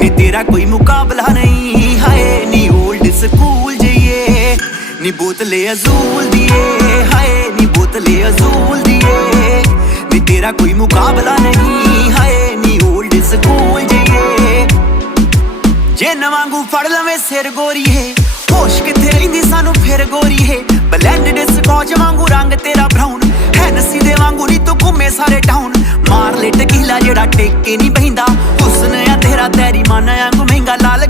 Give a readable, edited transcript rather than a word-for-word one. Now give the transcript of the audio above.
नी तेरा कोई मुकाबला नहीं। हाय नी ओल्ड स्कूल जाइए नी बोतले अजूल दिए। हाय नी बोतले अजूल दिए नी तेरा कोई मुकाबला नहीं। हाय नी ओल्ड स्कूल जाइए जिन वांगू फड़ लवे सिर गोरीए होश किथे रहिंदी सानू फिर गोरीए। ब्लेंडेड स्कॉच वांगू रंग तेरा ब्राउन हैनसी दे वांगू नी तू घूमे सारे टाउन। मार ले टकीला जेड़ा टेके नहीं बहिंदा हुस्न आ तेरा तेरी मन आंगू महंगा लाल